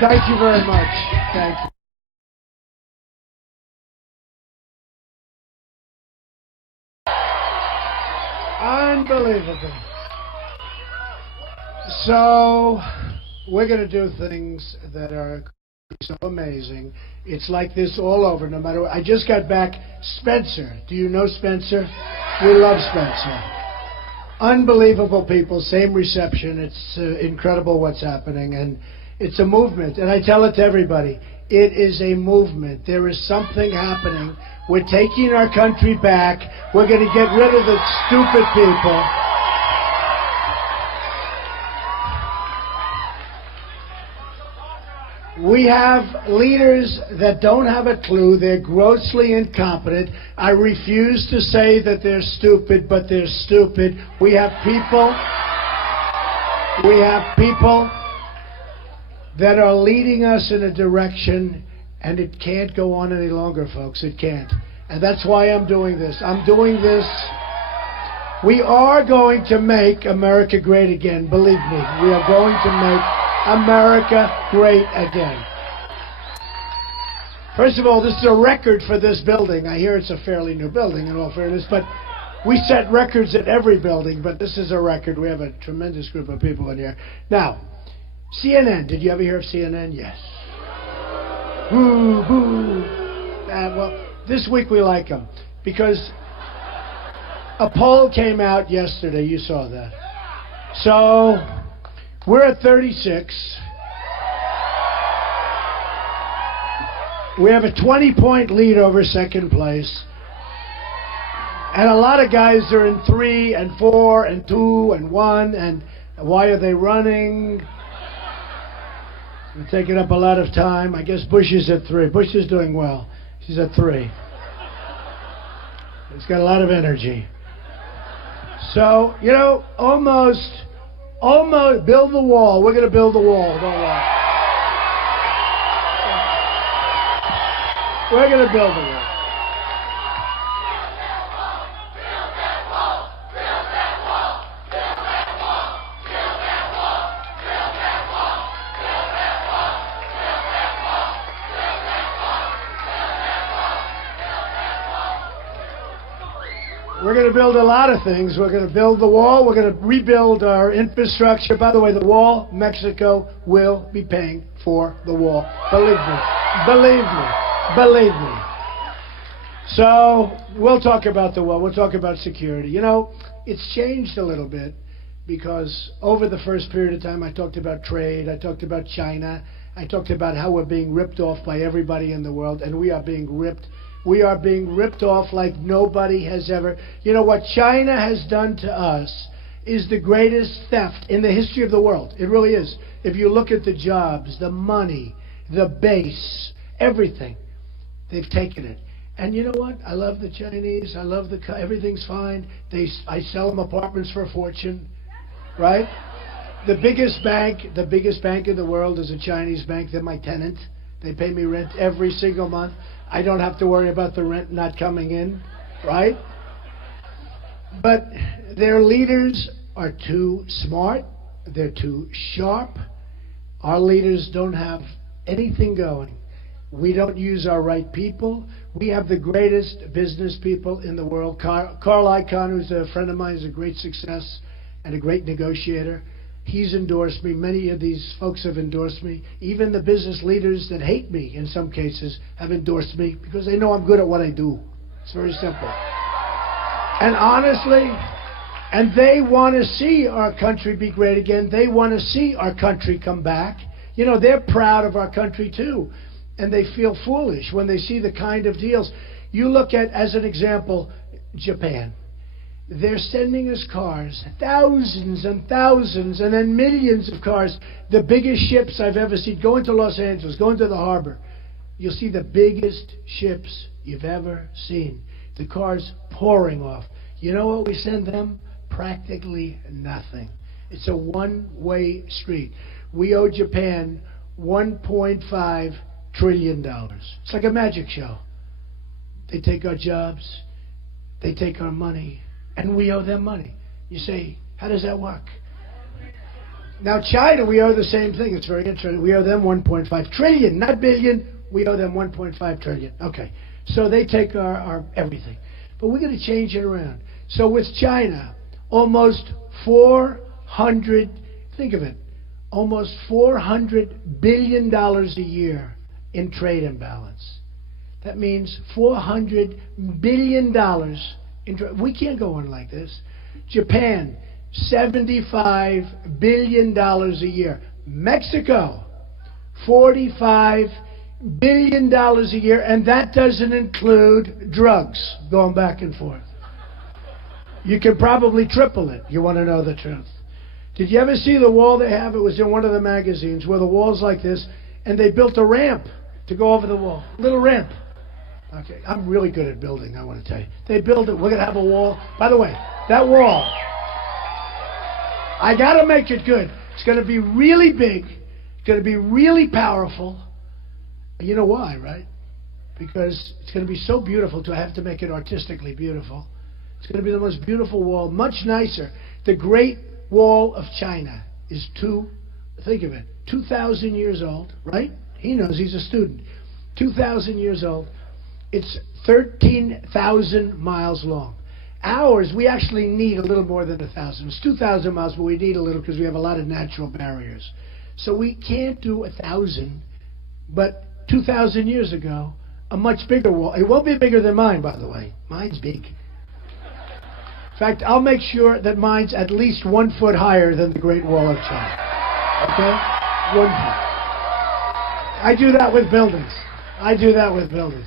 Thank you very much. Thank you. Unbelievable. So, we're going to do things that are so amazing. It's like this all over, no matter what. I just got back. Spencer. Do you know Spencer? We love Spencer. Unbelievable people, same reception. It's incredible what's happening, and it's a movement. And I tell it to everybody, it is a movement. There is something happening. We're taking our country back. We're going to get rid of the stupid people. We have leaders that don't have a clue. They're grossly incompetent. I refuse to say that they're stupid, but they're stupid. We have people that are leading us in a direction, and it can't go on any longer, folks. It can't. And that's why I'm doing this. I'm doing this. We are going to make America great again. Believe me, we are going to make America great again. First of all, this is a record for this building. I hear it's a fairly new building, in all fairness, but we set records at every building, but this is a record. We have a tremendous group of people in here. Now, CNN. Did you ever hear of CNN? Yes. Boo, boo. Well, this week we like them because a poll came out yesterday. You saw that. So we're at 36. We have a 20-point lead over second place. And a lot of guys are in 3 and 4 and 2 and 1. And why are they running? We're taking up a lot of time. I guess Bush is at 3. Bush is doing well. She's at 3. He's got a lot of energy. So, you know, almost build the wall. We're going to build the wall. Don't worry. We're going to build the wall. We're going to build a lot of things. We're going to build the wall. We're going to rebuild our infrastructure. By the way, the wall, Mexico will be paying for the wall. Believe me. Believe me. Believe me. So we'll talk about the wall. We'll talk about security. You know, it's changed a little bit because over the first period of time, I talked about trade. I talked about China. I talked about how we're being ripped off by everybody in the world, and we are being ripped. We are being ripped off like nobody has ever. You know, what China has done to us is the greatest theft in the history of the world. It really is. If you look at the jobs, the money, the base, everything, they've taken it. And you know what? I love the Chinese. I love everything's fine. I sell them apartments for a fortune, right? The biggest bank in the world is a Chinese bank. They're my tenant. They pay me rent every single month. I don't have to worry about the rent not coming in, right? But their leaders are too smart. They're too sharp. Our leaders don't have anything going. We don't use our right people. We have the greatest business people in the world. Carl Icahn, who's a friend of mine, is a great success and a great negotiator. He's endorsed me. Many of these folks have endorsed me. Even the business leaders that hate me, in some cases, have endorsed me because they know I'm good at what I do. It's very simple. And honestly, and they want to see our country be great again. They want to see our country come back. You know, they're proud of our country, too. And they feel foolish when they see the kind of deals. You look at, as an example, Japan. They're sending us cars, thousands and thousands, and then millions of cars. The biggest ships I've ever seen. Go into Los Angeles, go into the harbor. You'll see the biggest ships you've ever seen. The cars pouring off. You know what we send them? Practically nothing. It's a one-way street. We owe Japan $1.5 trillion. It's like a magic show. They take our jobs, they take our money, and we owe them money. You say, how does that work? Now, China, we owe the same thing. It's very interesting. We owe them 1.5 trillion, not billion. We owe them 1.5 trillion. Okay. So they take our everything. But we're going to change it around. So with China, almost 400, think of it, almost $400 billion a year in trade imbalance. That means $400 billion in trade. We can't go on like this. Japan, $75 billion a year. Mexico, $45 billion a year, and that doesn't include drugs going back and forth. You can probably triple it. You want to know the truth. Did you ever see the wall they have? It was in one of the magazines where the wall's like this, and they built a ramp to go over the wall. Little ramp. Okay, I'm really good at building, I want to tell you. They build it. We're going to have a wall. By the way, that wall, I got to make it good. It's going to be really big. It's going to be really powerful. You know why, right? Because it's going to be so beautiful to have to make it artistically beautiful. It's going to be the most beautiful wall, much nicer. The Great Wall of China is think of it, 2,000 years old, right? He knows, he's a student. 2,000 years old. It's 13,000 miles long. Ours, we actually need a little more than 1,000. It's 2,000 miles, but we need a little because we have a lot of natural barriers. So we can't do 1,000, but 2,000 years ago, a much bigger wall. It won't be bigger than mine, by the way. Mine's big. In fact, I'll make sure that mine's at least 1 foot higher than the Great Wall of China. Okay? 1 foot. I do that with buildings. I do that with buildings.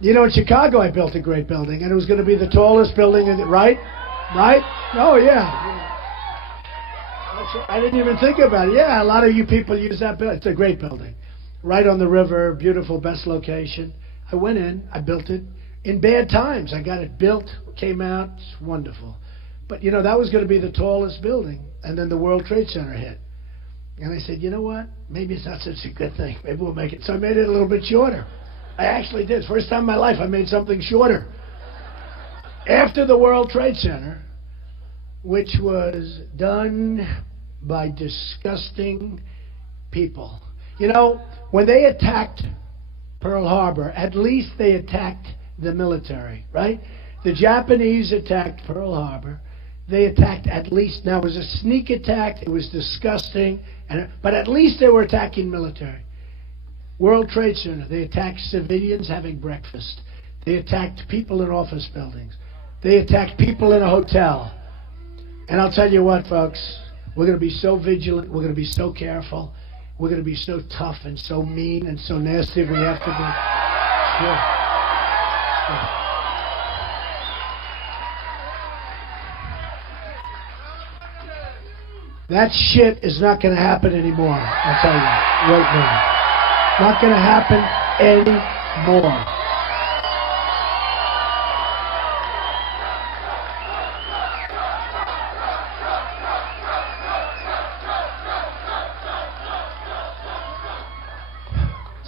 You know, in Chicago, I built a great building, and it was going to be the tallest building in right? Right? Oh, yeah. I didn't even think about it. Yeah, a lot of you people use that building. It's a great building. Right on the river, beautiful, best location. I went in, I built it. In bad times, I got it built, came out, it's wonderful. But, you know, that was going to be the tallest building, and then the World Trade Center hit. And I said, you know what? Maybe it's not such a good thing. Maybe we'll make it. So I made it a little bit shorter. I actually did. First time in my life I made something shorter. After the World Trade Center, which was done by disgusting people. You know, when they attacked Pearl Harbor, at least they attacked the military, right? The Japanese attacked Pearl Harbor. They attacked at least, now it was a sneak attack, it was disgusting, but at least they were attacking military. World Trade Center, they attacked civilians having breakfast. They attacked people in office buildings. They attacked people in a hotel. And I'll tell you what, folks, we're going to be so vigilant, we're going to be so careful, we're going to be so tough and so mean and so nasty we have to be. Sure. That shit is not going to happen anymore, I'll tell you right now. Not going to happen anymore.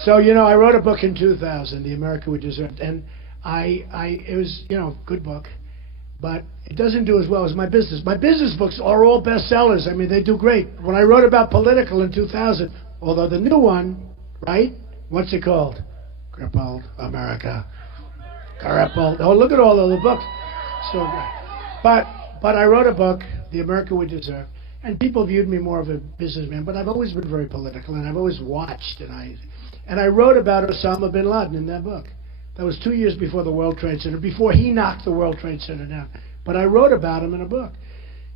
So, you know, I wrote a book in 2000, The America We Deserved, and it was, you know, good book, but it doesn't do as well as my business. My business books are all bestsellers. I mean, they do great. When I wrote about political in 2000, although the new one, right? What's it called? Crippled America. Crippled. Oh, look at all of the books. So good. But I wrote a book, The America We Deserve, and people viewed me more of a businessman, but I've always been very political, and I've always watched, and I wrote about Osama bin Laden in that book. That was 2 years before the World Trade Center, before he knocked the World Trade Center down. But I wrote about him in a book.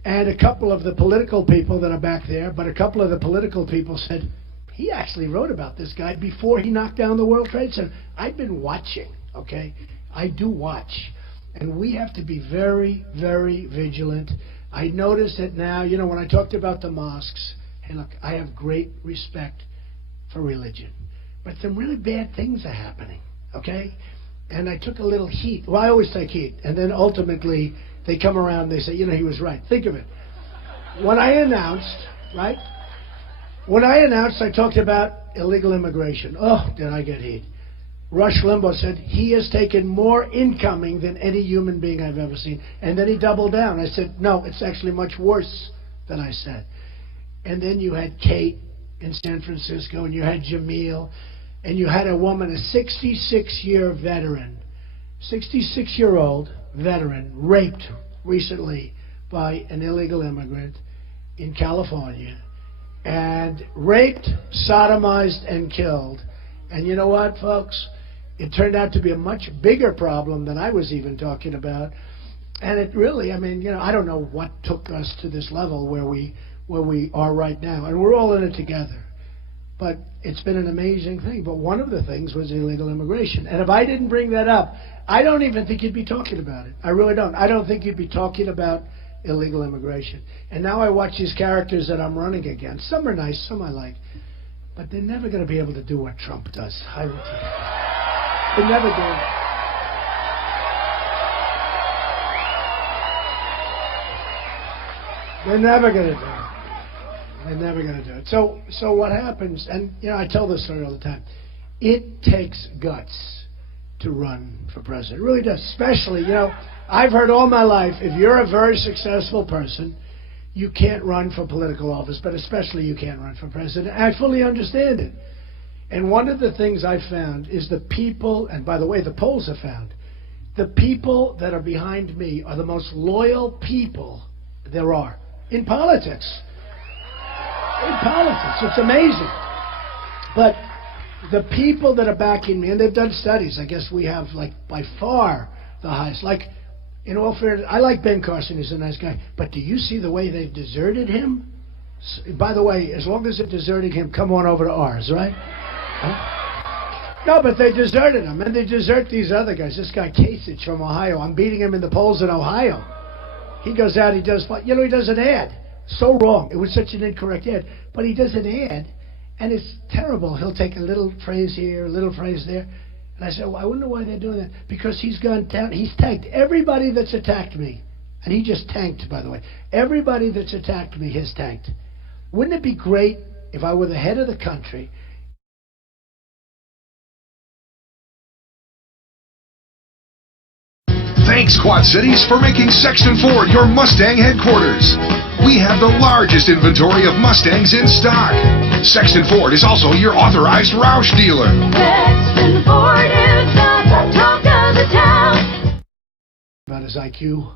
And a couple of the political people that are back there, but a couple of the political people said, he actually wrote about this guy before he knocked down the World Trade Center. I've been watching, okay? I do watch. And we have to be very, very vigilant. I notice that now, you know, when I talked about the mosques, hey, look, I have great respect for religion. But some really bad things are happening, okay? And I took a little heat. Well, I always take heat. And then ultimately, they come around and they say, you know, he was right. Think of it. When I announced, right? When I announced, I talked about illegal immigration. Oh, did I get heat. Rush Limbaugh said, he has taken more incoming than any human being I've ever seen. And then he doubled down. I said, no, it's actually much worse than I said. and then you had Kate in San Francisco, and you had Jamil, and you had a woman, a 66-year veteran, 66-year-old veteran, raped recently by an illegal immigrant in California, and raped, sodomized, and killed. And you know what, folks? It turned out to be a much bigger problem than I was even talking about. And it really, I mean, you know, I don't know what took us to this level where we are right now. And we're all in it together. But it's been an amazing thing. But one of the things was illegal immigration. And if I didn't bring that up, I don't even think you'd be talking about it. I really don't. I don't think you'd be talking about illegal immigration. And now I watch these characters that I'm running against. Some are nice, some I like. But they're never going to be able to do what Trump does. I will tell you. They never do. They're never going to do it. They're never going to do it. So what happens, and you know, I tell this story all the time, it takes guts to run for president. It really does. Especially, you know, I've heard all my life, if you're a very successful person, you can't run for political office, but especially you can't run for president. I fully understand it. And one of the things I found is the people, and by the way, the polls have found, the people that are behind me are the most loyal people there are in politics. In politics. It's amazing. But the people that are backing me, and they've done studies, I guess we have, like, by far the highest. Like, in all fairness, I like Ben Carson, he's a nice guy, but do you see the way they've deserted him? By the way, as long as they're deserting him, come on over to ours, right? Huh? No, but they deserted him, and they desert these other guys. This guy Kasich from Ohio, I'm beating him in the polls in Ohio. He goes out, he does, you know, he does an ad. So wrong. It was such an incorrect ad. But he does an ad, and it's terrible. He'll take a little phrase here, a little phrase there. And I said, well, I wonder why they're doing that. Because he's gone down, he's tanked everybody that's attacked me. And he just tanked, by the way. Everybody that's attacked me has tanked. Wouldn't it be great if I were the head of the country? Thanks, Quad Cities, for making Sexton Ford your Mustang headquarters. We have the largest inventory of Mustangs in stock. Sexton Ford is also your authorized Roush dealer. Sexton Ford is the talk of the town. About his IQ.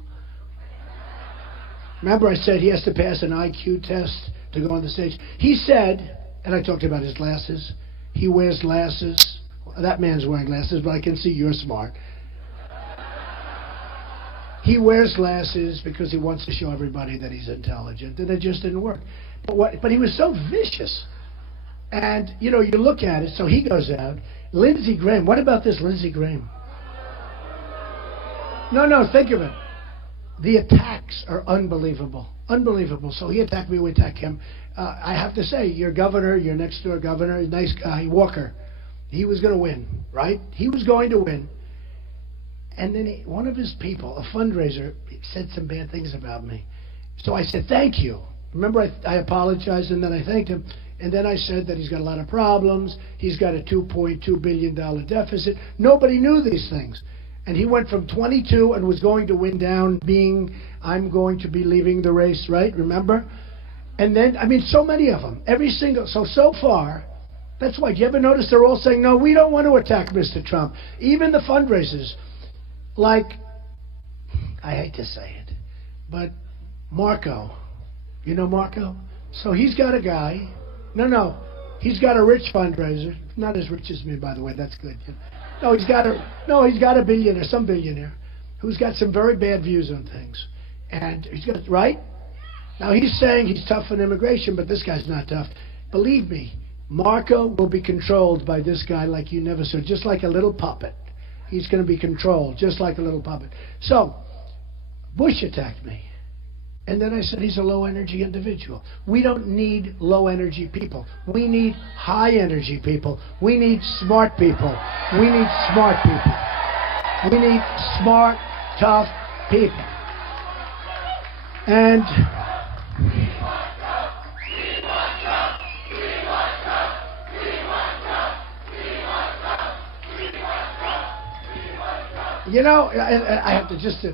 Remember I said he has to pass an IQ test to go on the stage? He said, and I talked about his glasses, he wears glasses. That man's wearing glasses, but I can see you're smart. He wears glasses because he wants to show everybody that he's intelligent, and it just didn't work. But he was so vicious. And, you know, you look at it, so he goes out. Lindsey Graham, what about this Lindsey Graham? No, think of it. The attacks are unbelievable. Unbelievable. So he attacked me, we attack him. I have to say, your governor, your next door governor, nice guy, Walker, he was going to win, right? He was going to win. And then one of his people, a fundraiser, said some bad things about me. So I said, thank you. Remember, I apologized, and then I thanked him. And then I said that he's got a lot of problems. He's got a $2.2 billion deficit. Nobody knew these things. And he went from 22 and was going to win down being, I'm going to be leaving the race, right? Remember? And then, I mean, so many of them. Every single, so far, that's why. Do you ever notice they're all saying, no, we don't want to attack Mr. Trump. Even the fundraisers. Like, I hate to say it, but Marco, you know Marco? So he's got a guy, he's got a rich fundraiser, not as rich as me, by the way, that's good. He's got a billionaire, some billionaire, who's got some very bad views on things. And he's got, right? Now he's saying he's tough on immigration, but this guy's not tough. Believe me, Marco will be controlled by this guy like you never saw, just like a little puppet. He's going to be controlled, just like a little puppet. So, Bush attacked me. And then I said he's a low-energy individual. We don't need low-energy people. We need high-energy people. We need smart people. We need smart people. We need smart, tough people. And you know, I have to just,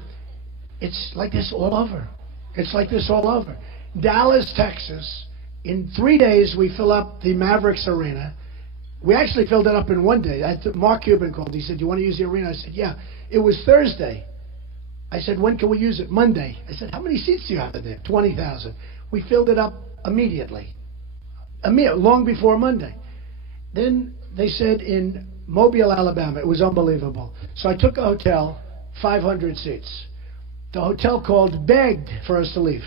it's like this all over. It's like this all over. Dallas, Texas, In 3 days, we fill up the Mavericks Arena. We actually filled it up in 1 day. Mark Cuban called. He said, "Do you want to use the arena?" I said, "Yeah." It was Thursday. I said, "When can we use it?" Monday. I said, "How many seats do you have in there?" 20,000. We filled it up immediately, long before Monday. Then they said in Mobile, Alabama, it was unbelievable. So I took a hotel, 500 seats. The hotel called, begged for us to leave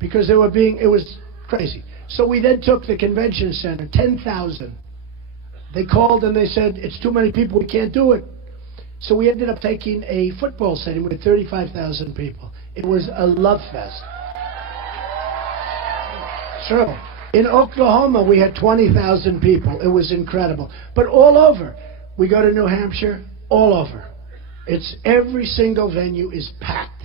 because it was crazy. So we then took the convention center, 10,000. They called and they said, "It's too many people, we can't do it." So we ended up taking a football stadium with 35,000 people. It was a love fest. True. In Oklahoma, we had 20,000 people. It was incredible. But all over, we go to New Hampshire, all over. It's every single venue is packed.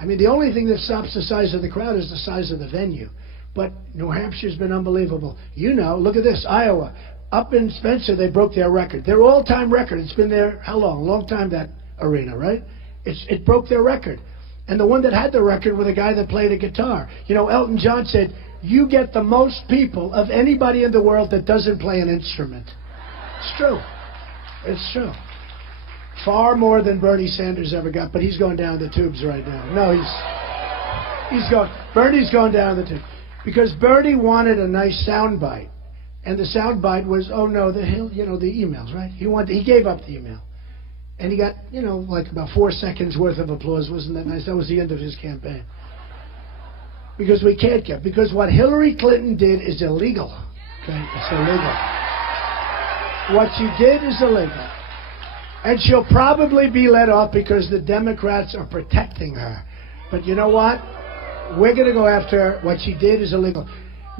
I mean, the only thing that stops the size of the crowd is the size of the venue. But New Hampshire's been unbelievable. You know, look at this, Iowa. Up in Spencer, they broke their record. Their all-time record. It's been there, how long? A long time, that arena, right? It broke their record. And the one that had the record was a guy that played a guitar. You know, Elton John said, "You get the most people of anybody in the world that doesn't play an instrument." It's true. It's true. Far more than Bernie Sanders ever got, but he's going down the tubes right now. No, Bernie's going down the tubes. Because Bernie wanted a nice soundbite. And the soundbite was, oh no, the emails, right? He gave up the email. And he got, like about 4 seconds worth of applause. Wasn't that nice? That was the end of his campaign. Because we can't get, because what Hillary Clinton did is illegal. Okay? It's illegal. What she did is illegal. And she'll probably be let off because the Democrats are protecting her. But you know what? We're going to go after her. What she did is illegal.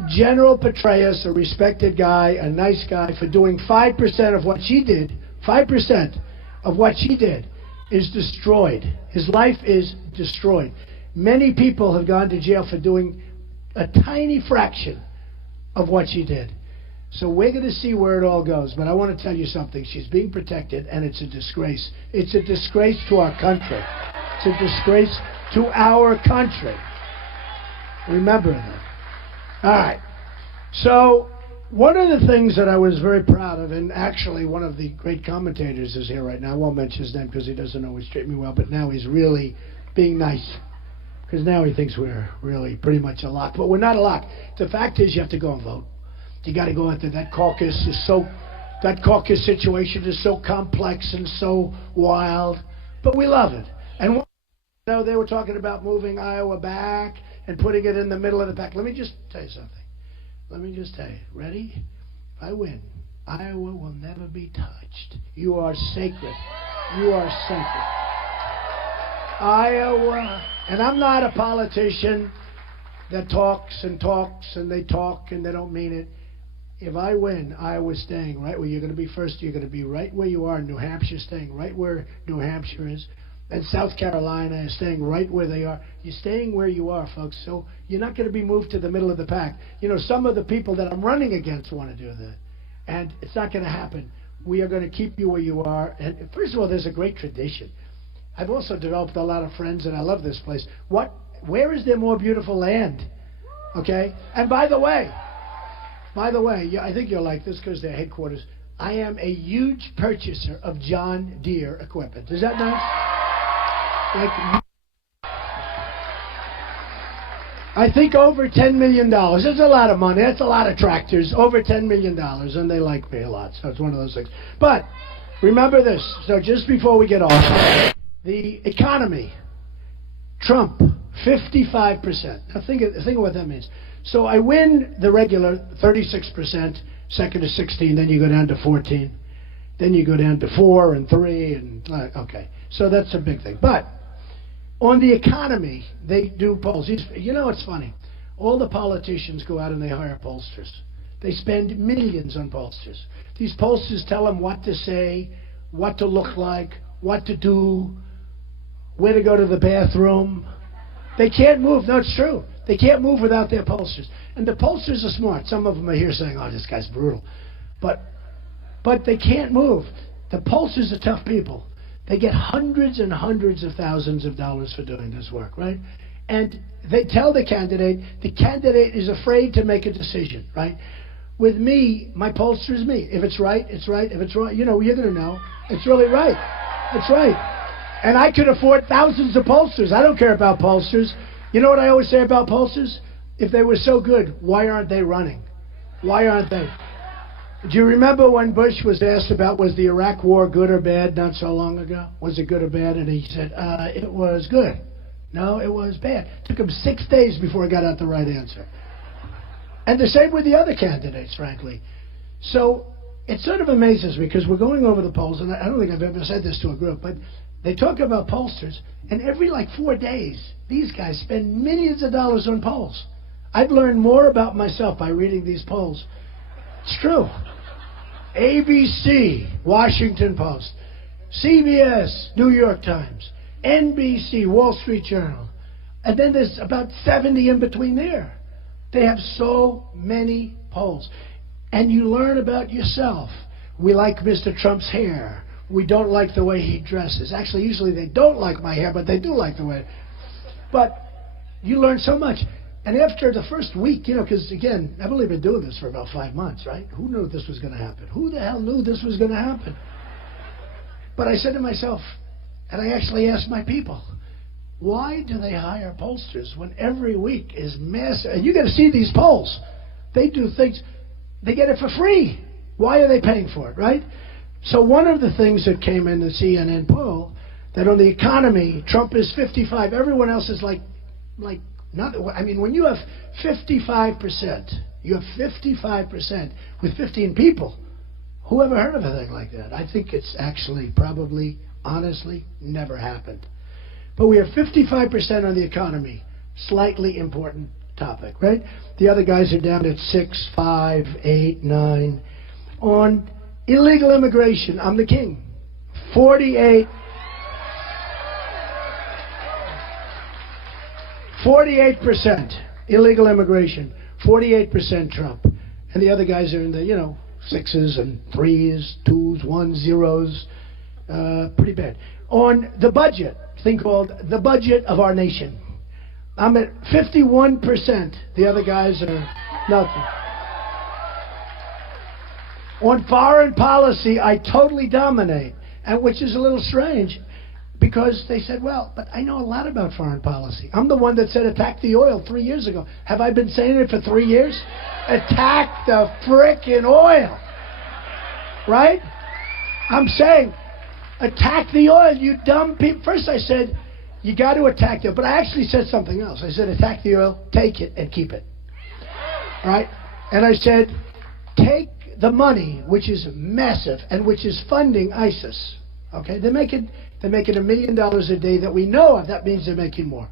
General Petraeus, a respected guy, a nice guy, for doing 5% of what she did, 5% of what she did is destroyed. His life is destroyed. Many people have gone to jail for doing a tiny fraction of what she did. So we're going to see where it all goes. But I want to tell you something. She's being protected, and it's a disgrace. It's a disgrace to our country. It's a disgrace to our country. Remember that. All right. So one of the things that I was very proud of, and actually one of the great commentators is here right now. I won't mention his name because he doesn't always treat me well, but now he's really being nice. Because now he thinks we're really pretty much a lock. But we're not a lock. The fact is you have to go and vote. You got to go out there. That caucus situation is so complex and so wild. But we love it. And they were talking about moving Iowa back and putting it in the middle of the pack. Let me just tell you something. Ready? If I win, Iowa will never be touched. You are sacred. You are sacred. Iowa, and I'm not a politician that talks and they talk and they don't mean it. If I win, Iowa's staying right where you're going to be first. You're going to be right where you are. New Hampshire's staying right where New Hampshire is. And South Carolina is staying right where they are. You're staying where you are, folks. So you're not going to be moved to the middle of the pack. Some of the people that I'm running against want to do that. And it's not going to happen. We are going to keep you where you are. And first of all, there's a great tradition. I've also developed a lot of friends, and I love this place. Where is there more beautiful land? Okay? And by the way, I think you'll like this because they're headquarters. I am a huge purchaser of John Deere equipment. Is that nice? I think over $10 million. That's a lot of money. That's a lot of tractors. Over $10 million. And they like me a lot. So it's one of those things. But remember this. So just before we get off, the economy, Trump, 55%. Now think of what that means. So I win the regular 36%, second to 16, then you go down to 14. Then you go down to 4 and 3 and okay. So that's a big thing. But on the economy, they do polls. It's funny. All the politicians go out and they hire pollsters. They spend millions on pollsters. These pollsters tell them what to say, what to look like, what to do, where to go to the bathroom. They can't move. No, it's true. They can't move without their pollsters. And the pollsters are smart. Some of them are here saying, oh, this guy's brutal. But they can't move. The pollsters are tough people. They get hundreds and hundreds of thousands of dollars for doing this work, right? And they tell the candidate is afraid to make a decision, right? With me, my pollster is me. If it's right, it's right. If it's wrong, you're going to know. It's really right. It's right. And I could afford thousands of pollsters. I don't care about pollsters. You know what I always say about pollsters? If they were so good, why aren't they running? Why aren't they? Do you remember when Bush was asked about was the Iraq war good or bad not so long ago? Was it good or bad? And he said, it was good. No, it was bad. It took him 6 days before he got out the right answer. And the same with the other candidates, frankly. So it sort of amazes me because we're going over the polls, and I don't think I've ever said this to a group, but they talk about pollsters, and every 4 days, these guys spend millions of dollars on polls. I've learned more about myself by reading these polls. It's true. ABC, Washington Post, CBS, New York Times, NBC, Wall Street Journal, and then there's about 70 in between there. They have so many polls. And you learn about yourself. We like Mr. Trump's hair. We don't like the way he dresses. Actually, usually they don't like my hair, but they do like the way. But you learn so much. And after the first week, because again, I've only been doing this for about 5 months, right? Who knew this was going to happen? Who the hell knew this was going to happen? But I said to myself, and I actually asked my people, why do they hire pollsters when every week is massive? And you got to see these polls. They do things. They get it for free. Why are they paying for it, right? So one of the things that came in the CNN poll, that on the economy, Trump is 55. Everyone else is like not. I mean, when you have 55%, you have 55% with 15 people. Who ever heard of a thing like that? I think it's actually probably, honestly, never happened. But we have 55% on the economy. Slightly important topic, right? The other guys are down at 6, 5, 8, 9. On illegal immigration, I'm the king. 48% illegal immigration. 48% Trump. And the other guys are in the, 6s and 3s, 2s, 1s, 0s. Pretty bad. On the budget, thing called the budget of our nation. I'm at 51%. The other guys are nothing. On foreign policy, I totally dominate, and which is a little strange because they said, well, but I know a lot about foreign policy. I'm the one that said attack the oil 3 years ago. Have I been saying it for 3 years? Attack the frickin' oil. Right? I'm saying, attack the oil, you dumb people. First I said, you got to attack the oil. But I actually said something else. I said, attack the oil, take it, and keep it. Right? And I said, take the money, which is massive, and which is funding ISIS. Okay? They're making $1 million a day that we know of. That means they're making more.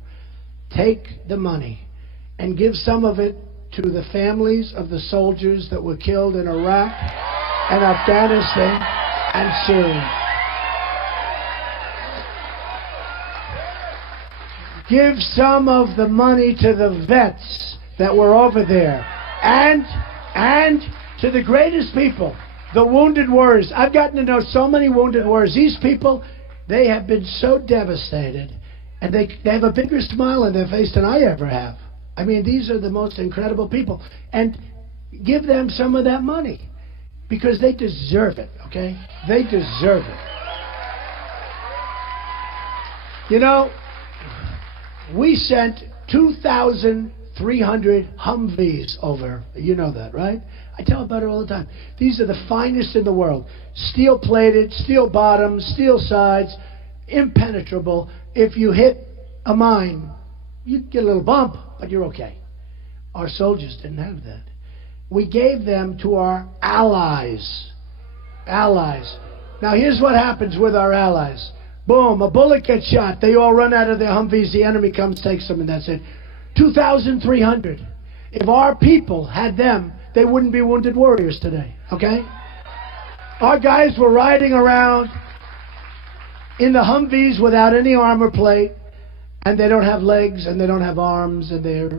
Take the money and give some of it to the families of the soldiers that were killed in Iraq and Afghanistan and Syria. Give some of the money to the vets that were over there. And to the greatest people, the wounded warriors. I've gotten to know so many wounded warriors. These people, they have been so devastated. And they have a bigger smile on their face than I ever have. I mean, these are the most incredible people. And give them some of that money. Because they deserve it, okay? They deserve it. We sent 2,300 Humvees over. You know that, right? I tell about it all the time. These are the finest in the world. Steel-plated, steel bottoms, steel sides, impenetrable. If you hit a mine, you get a little bump, but you're okay. Our soldiers didn't have that. We gave them to our allies. Allies. Now, here's what happens with our allies. Boom, a bullet gets shot. They all run out of their Humvees. The enemy comes, takes them, and that's it. 2,300. If our people had them, they wouldn't be wounded warriors today, okay? Our guys were riding around in the Humvees without any armor plate, and they don't have legs, and they don't have arms, and they're,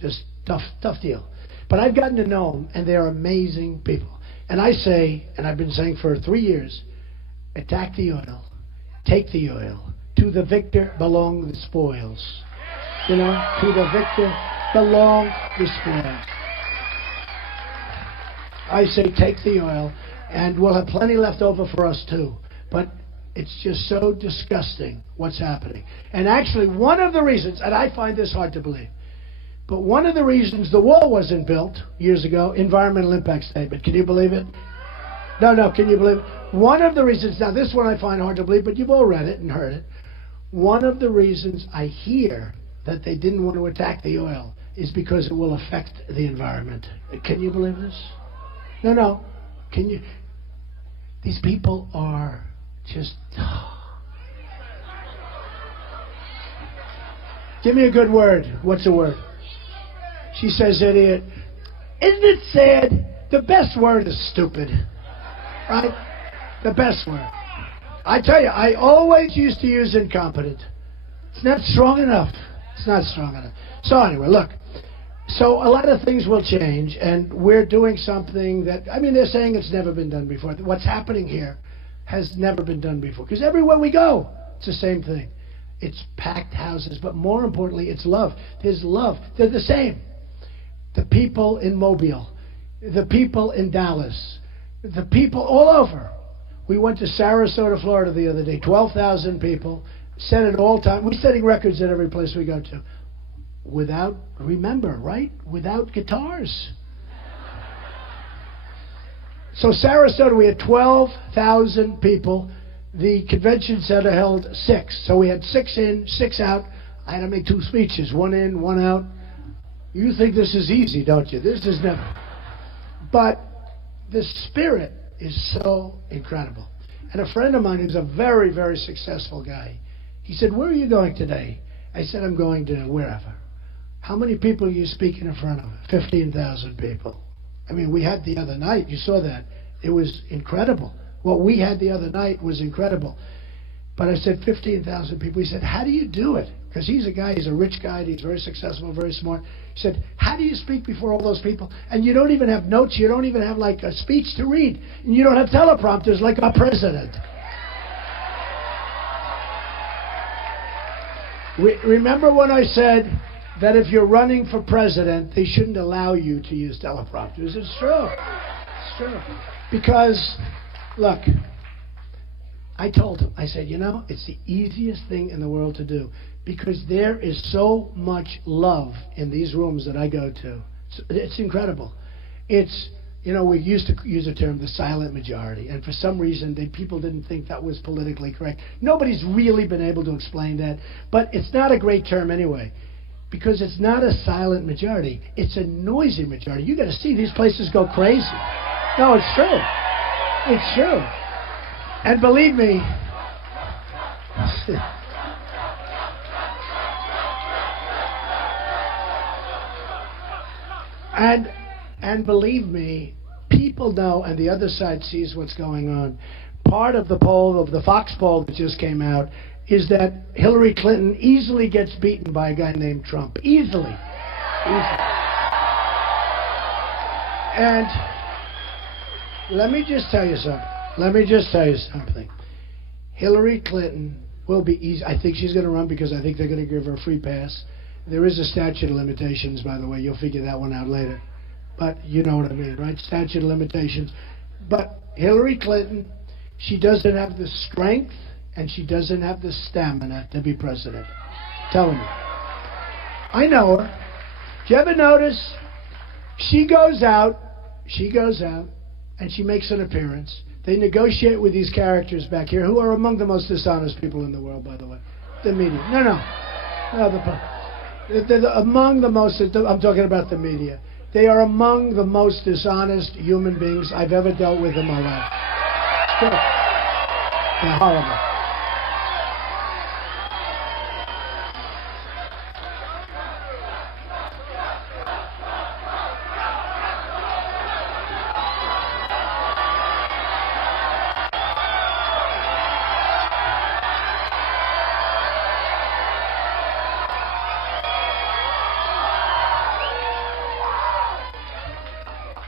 just tough deal. But I've gotten to know them, and they're amazing people. And I say, and I've been saying for 3 years, attack the oil. Take the oil. To the victor belong the spoils. You know, to the victor belong the spoil. I say take the oil, and we'll have plenty left over for us too. But it's just so disgusting what's happening. And actually, one of the reasons, and I find this hard to believe, but one of the reasons the wall wasn't built years ago, environmental impact statement. Can you believe it? No, can you believe it? One of the reasons, now this one I find hard to believe, but you've all read it and heard it. One of the reasons I hear that they didn't want to attack the oil is because it will affect the environment. Can you believe this? No. Can you? These people are just... Give me a good word. What's a word? She says idiot. Isn't it sad? The best word is stupid. Right? The best word. I tell you, I always used to use incompetent. It's not strong enough. It's not strong enough. So anyway, look. So a lot of things will change, and we're doing something that, I mean, they're saying it's never been done before. What's happening here has never been done before. Because everywhere we go, it's the same thing. It's packed houses, but more importantly, it's love. There's love. They're the same. The people in Mobile, the people in Dallas, the people all over. We went to Sarasota, Florida the other day, 12,000 people, set it all time. We're setting records at every place we go to. Without, remember, right? Without guitars. So Sarasota, we had 12,000 people. The convention center held 6. So we had 6 in, 6 out. I had to make 2 speeches, 1 in, 1 out. You think this is easy, don't you? This is never. But the spirit is so incredible. And a friend of mine who's a very, very successful guy, he said, where are you going today? I said, I'm going to wherever. How many people are you speaking in front of? 15,000 people. I mean, we had the other night, you saw that. It was incredible. What we had the other night was incredible. But I said 15,000 people. He said, how do you do it? Because he's a guy, he's a rich guy, he's very successful, very smart. He said, how do you speak before all those people? And you don't even have notes, you don't even have like a speech to read. And you don't have teleprompters like our president. Remember when I said that if you're running for president, they shouldn't allow you to use teleprompters? It's true. It's true. Because, look, I told him, I said, you know, it's the easiest thing in the world to do because there is so much love in these rooms that I go to. It's incredible. It's, you know, we used to use a term, the silent majority, and for some reason people didn't think that was politically correct. Nobody's really been able to explain that, but it's not a great term anyway because it's not a silent majority. It's a noisy majority. You got to see these places go crazy. No, it's true. It's true. And believe me, and believe me, people know, and the other side sees what's going on. Part of the poll, of the Fox poll that just came out, is that Hillary Clinton easily gets beaten by a guy named Trump. Easily. And let me just tell you something. Hillary Clinton will be easy. I think she's going to run because I think they're going to give her a free pass. There is a statute of limitations, by the way. You'll figure that one out later. But you know what I mean, right? Statute of limitations. But Hillary Clinton, she doesn't have the strength and she doesn't have the stamina to be president. Telling you. I know her. Do you ever notice? She goes out, and she makes an appearance. They negotiate with these characters back here, who are among the most dishonest people in the world, by the way. The media. They're among the most, I'm talking about the media. They are among the most dishonest human beings I've ever dealt with in my life. They're horrible.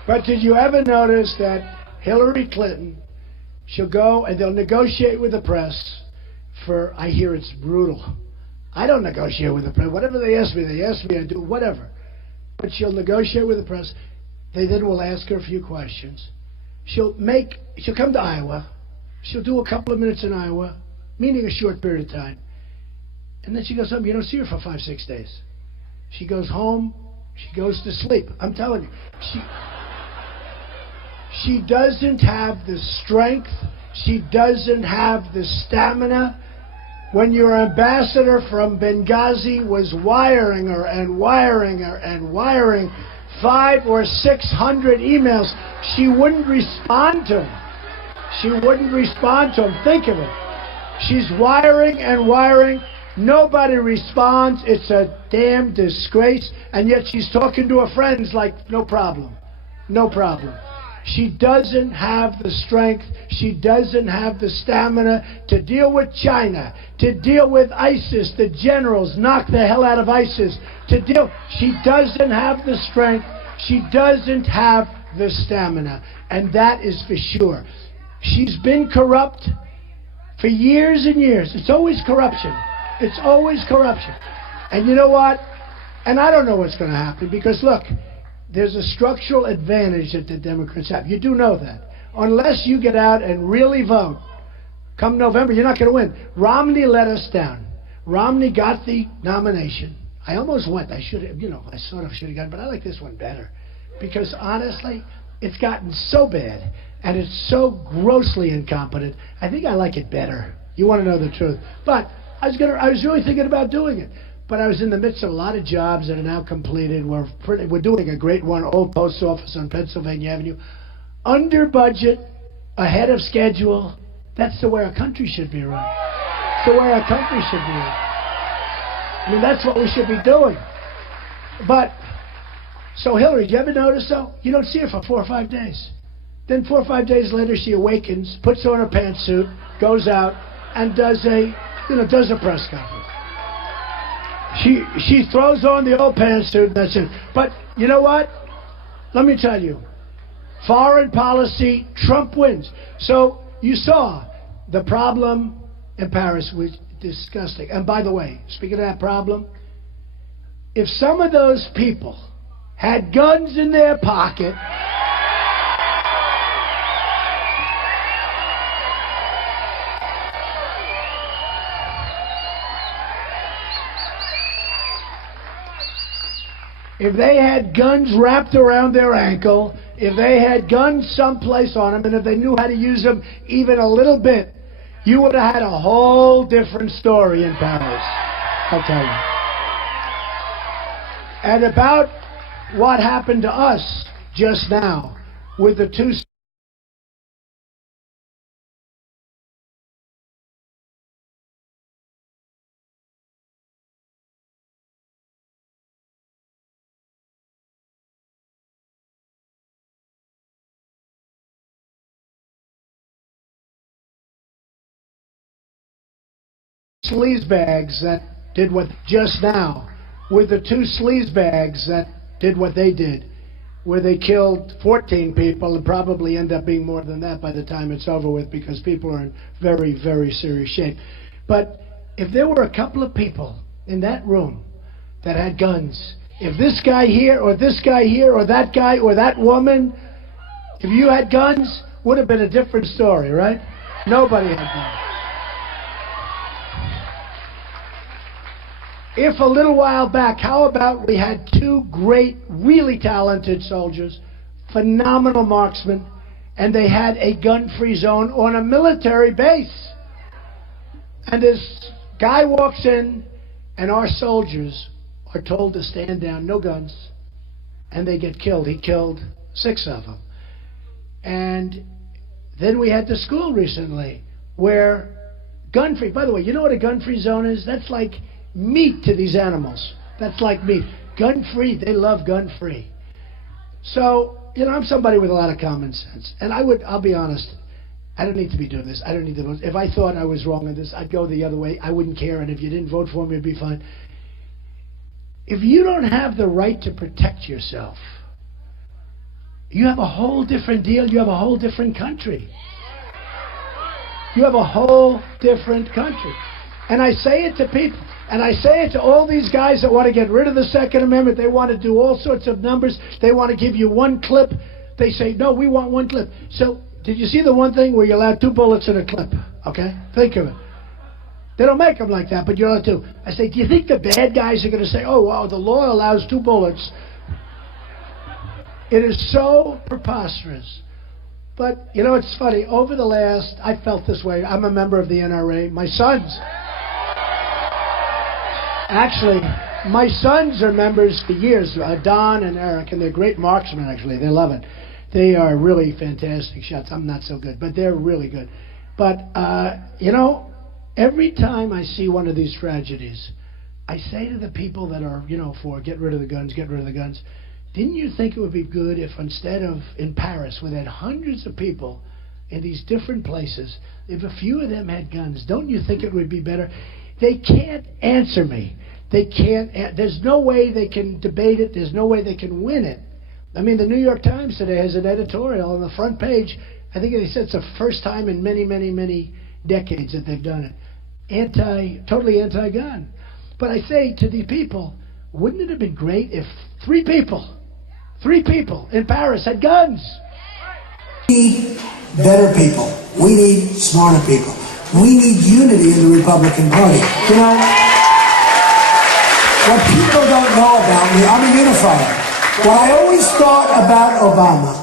But did you ever notice that Hillary Clinton, she'll go and they'll negotiate with the press for, I hear it's brutal, I don't negotiate with the press. Whatever they ask me, I do whatever. But she'll negotiate with the press. They then will ask her a few questions. She'll come to Iowa. She'll do a couple of minutes in Iowa, meaning a short period of time. And then she goes home. You don't see her for 5-6 days. She goes home. She goes to sleep. I'm telling you. She doesn't have the strength. She doesn't have the stamina. When your ambassador from Benghazi was wiring her and wiring her and wiring 500 or 600 emails, she wouldn't respond to him. She wouldn't respond to him. Think of it. She's wiring and wiring. Nobody responds. It's a damn disgrace. And yet she's talking to her friends like, no problem. No problem. She doesn't have the strength. She doesn't have the stamina to deal with China, to deal with ISIS. The generals knock the hell out of ISIS. She doesn't have the strength. She doesn't have the stamina. And that is for sure. She's been corrupt for years and years. It's always corruption. It's always corruption. And you know what? And I don't know what's going to happen because, look, there's a structural advantage that the Democrats have. You do know that. Unless you get out and really vote, come November, you're not going to win. Romney let us down. Romney got the nomination. I almost went. I should have, I sort of should have gotten, but I like this one better. Because honestly, it's gotten so bad and it's so grossly incompetent. I think I like it better. You want to know the truth. But I was really thinking about doing it. But I was in the midst of a lot of jobs that are now completed. We're doing a great one, old post office on Pennsylvania Avenue. Under budget, ahead of schedule. That's the way our country should be run. It's the way our country should be run. I mean, that's what we should be doing. But, so Hillary, do you ever notice, though? You don't see her for 4 or 5 days. Then 4 or 5 days later, she awakens, puts on her pantsuit, goes out, and does a press conference. She throws on the old pantsuit, and that's it. But you know what? Let me tell you. Foreign policy, Trump wins. So you saw the problem in Paris was disgusting. And by the way, speaking of that problem, if some of those people had guns in their pocket, if they had guns wrapped around their ankle, if they had guns someplace on them, and if they knew how to use them even a little bit, you would have had a whole different story in Paris, I'll tell you. And about what happened to us just now with the two sleazebags that did what just now, with the two sleazebags that did what they did, where they killed 14 people and probably end up being more than that by the time it's over with because people are in very, very serious shape. But if there were a couple of people in that room that had guns, if this guy here or this guy here or that guy or that woman, if you had guns, would have been a different story, right? Nobody had guns. If a little while back, how about we had two great, really talented soldiers, phenomenal marksmen, and they had a gun-free zone on a military base. And this guy walks in, and our soldiers are told to stand down, no guns, and they get killed. He killed 6 of them. And then we had the school recently where gun-free, by the way, you know what a gun-free zone is? That's like meat to these animals. That's like meat. Gun-free, they love gun-free. So, I'm somebody with a lot of common sense. And I'll be honest, I don't need to be doing this. I don't need to vote. If I thought I was wrong on this, I'd go the other way. I wouldn't care. And if you didn't vote for me, it'd be fine. If you don't have the right to protect yourself, you have a whole different deal. You have a whole different country. You have a whole different country. And I say it to people. And I say it to all these guys that want to get rid of the Second Amendment. They want to do all sorts of numbers. They want to give you one clip. They say, no, we want one clip. So, did you see the one thing where you allowed 2 bullets in a clip? Okay? Think of it. They don't make them like that, but you're allowed to. I say, do you think the bad guys are going to say, oh, wow, the law allows 2 bullets? It is so preposterous. But, you know, it's funny. Over the last, I felt this way. I'm a member of the NRA. My sons... Actually, my sons are members for years, Don and Eric, and they're great marksmen, actually. They love it. They are really fantastic shots. I'm not so good, but they're really good. But, you know, every time I see one of these tragedies, I say to the people that are, you know, for get rid of the guns, didn't you think it would be good if instead of in Paris, where they had hundreds of people in these different places, if a few of them had guns, don't you think it would be better? They can't answer me. They can't. There's no way they can debate it. There's no way they can win it. I mean, the New York Times today has an editorial on the front page. I think they said it's the first time in many, many, many decades that they've done it. Totally anti-gun. But I say to the people, wouldn't it have been great if 3 people in Paris had guns? We need better people. We need smarter people. We need unity in the Republican Party. You know, what people don't know about me, I'm a unifier. What I always thought about Obama,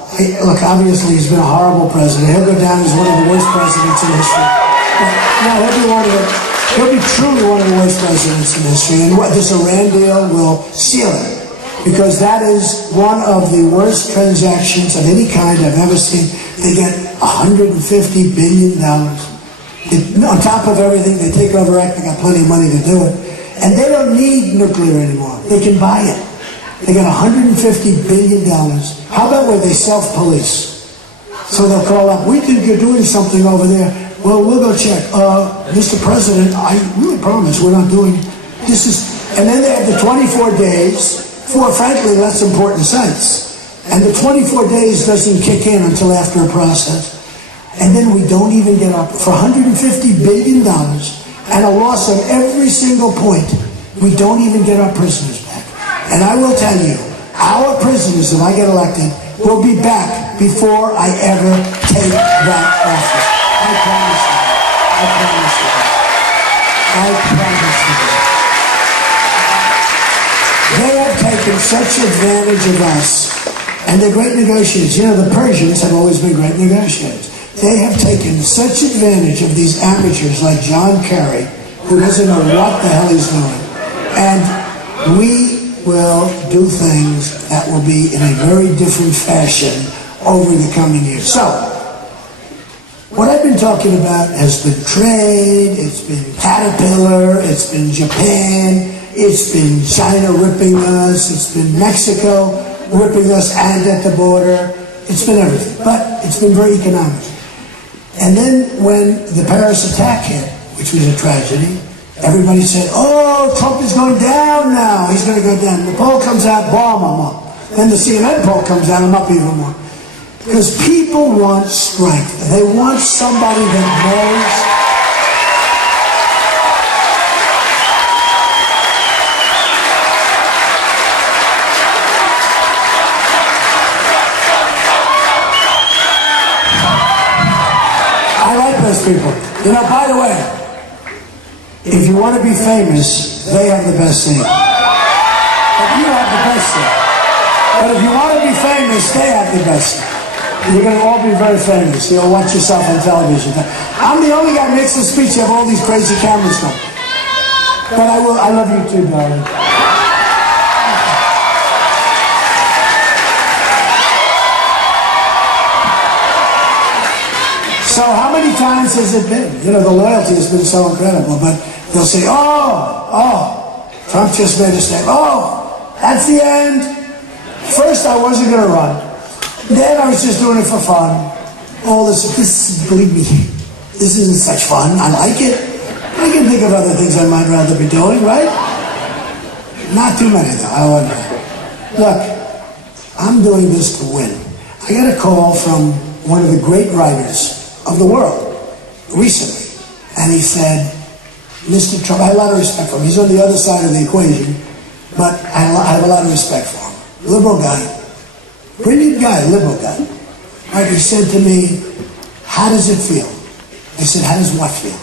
look, obviously he's been a horrible president. He'll go down as one of the worst presidents in history. No, he'll be truly one of the worst presidents in history. And this Iran deal will seal it. Because that is one of the worst transactions of any kind I've ever seen. They get $150 billion. On top of everything, they take over Iraq. They got plenty of money to do it. And they don't need nuclear anymore. They can buy it. They got $150 billion. How about where they self-police? So they'll call up, we think you're doing something over there. Well, we'll go check. Mr. President, I really promise we're not doing this. And then they have the 24 days for, frankly, less important sites. And the 24 days doesn't kick in until after a process. And then we don't even get up for $150 billion and a loss of every single point. We don't even get our prisoners back. And I will tell you, our prisoners, if I get elected, will be back before I ever take that office. I promise you. I promise you. I promise you. They have taken such advantage of us. And they're great negotiators. You know, the Persians have always been great negotiators. They have taken such advantage of these amateurs like John Kerry, who doesn't know what the hell he's doing. And we will do things that will be in a very different fashion over the coming years. So, what I've been talking about has been trade, it's been Caterpillar, it's been Japan, it's been China ripping us, it's been Mexico ripping us and at the border. It's been everything, but it's been very economic. And then when the Paris attack hit, which was a tragedy, everybody said, oh, Trump is going down now. He's going to go down. The poll comes out, bomb, I'm up. Then the CNN poll comes out, I'm up even more. Because people want strength. They want somebody that knows. People. You know, by the way, if you want to be famous, they have the best thing. But you have the best thing. But if you want to be famous, they have the best thing. You're going to all be very famous. You'll watch yourself on television. I'm the only guy who makes the speech. You have all these crazy cameras now. But I love you too, darling. So how many times has it been? You know, the loyalty has been so incredible, but they'll say, oh, Trump just made a statement. Oh, that's the end. First, I wasn't going to run. Then I was just doing it for fun. All this, believe me, this isn't such fun. I like it. I can think of other things I might rather be doing, right? Not too many, though. I wouldn't. Look, I'm doing this to win. I got a call from one of the great writers of the world recently, and he said, Mr. Trump, I have a lot of respect for him. He's on the other side of the equation, but I have a lot of respect for him. Liberal guy, brilliant guy, liberal guy. Right, he said to me, how does it feel? I said, how does what feel?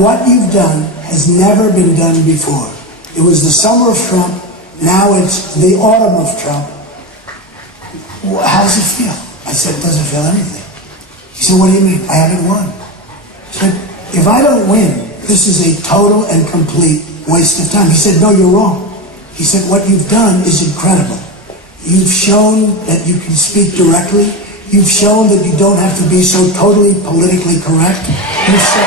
What you've done has never been done before. It was the summer of Trump, now it's the autumn of Trump. How does it feel? I said, it doesn't feel anything. He said, what do you mean? I haven't won. I said, if I don't win, this is a total and complete waste of time. He said, no, you're wrong. He said, what you've done is incredible. You've shown that you can speak directly. You've shown that you don't have to be so totally politically correct. You've said,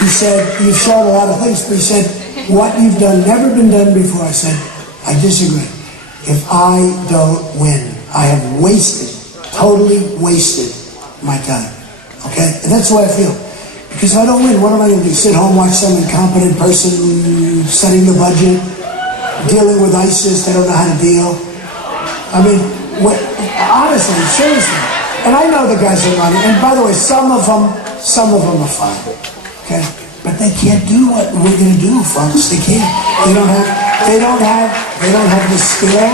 he said, you've shown a lot of things, but he said, what you've done, never been done before. I said, I disagree. If I don't win, I have wasted, totally wasted my time. Okay? And that's the way I feel. Because if I don't win, what am I going to do? Sit home, watch some incompetent person setting the budget, dealing with ISIS, they don't know how to deal. I mean, honestly, seriously. And I know the guys are running, and by the way, some of them are fine. Okay? But they can't do what we're going to do, folks. They can't. They don't have the skill.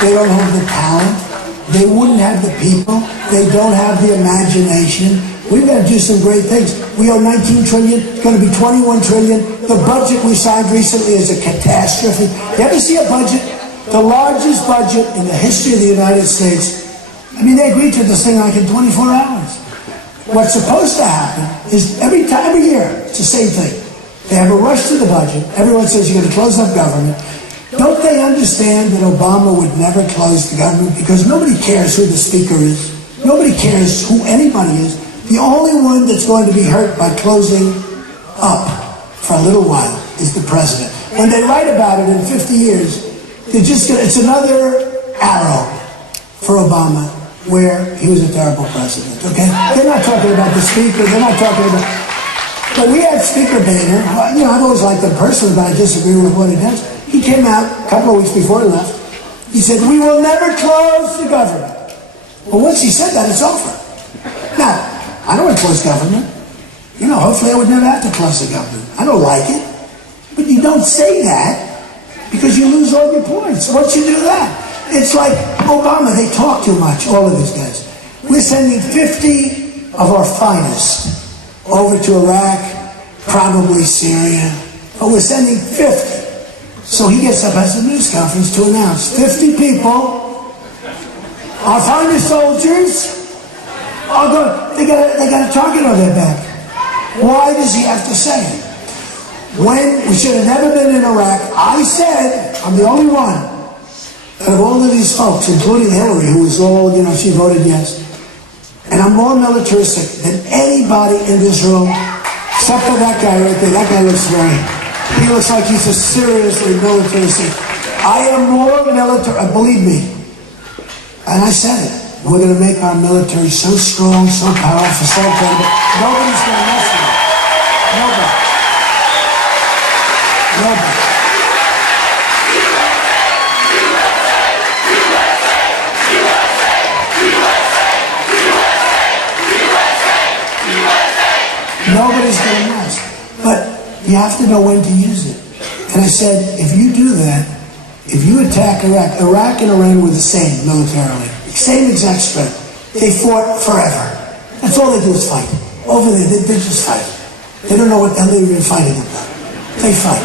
They don't have the talent. They wouldn't have the people. They don't have the imagination. We've got to do some great things. We owe $19 trillion. It's going to be $21 trillion. The budget we signed recently is a catastrophe. You ever see a budget? The largest budget in the history of the United States. I mean, they agreed to this thing like in 24 hours. What's supposed to happen is every year, it's the same thing. They have a rush to the budget. Everyone says you're going to close up government. Don't they understand that Obama would never close the government? Because nobody cares who the speaker is. Nobody cares who anybody is. The only one that's going to be hurt by closing up for a little while is the president. When they write about it in 50 years, it's another arrow for Obama, where he was a terrible president, okay? They're not talking about the speaker, they're not talking about... But we had Speaker Boehner, you know, I've always liked him personally, but I disagree with what he does. He came out a couple of weeks before he left. He said, we will never close the government. Well, once he said that, it's over. Now, I don't want to close government. You know, hopefully I would never have to close the government. I don't like it. But you don't say that because you lose all your points. Once you do that, it's like Obama, they talk too much, all of these guys. We're sending 50 of our finest over to Iraq, probably Syria, but we're sending 50. So he gets up at a news conference to announce 50 people, our finest soldiers, are going, they got a target on their back. Why does he have to say it? When we should have never been in Iraq, I said, I'm the only one, out of all of these folks, including Hillary, who was all, you know, she voted yes. And I'm more militaristic than anybody in this room, except for that guy right there. That guy looks he looks like he's a seriously militaristic. I am more military, believe me. And I said it. We're going to make our military so strong, so powerful, so incredible. Nobody's going to mess with it. Nobody. Nobody. Nobody's going to mess. But you have to know when to use it. And I said, if you do that, if you attack Iraq and Iran were the same militarily, same exact strength. They fought forever. That's all they do is fight. Over there, they just fight. They don't know what the hell they're even fighting about. They fight.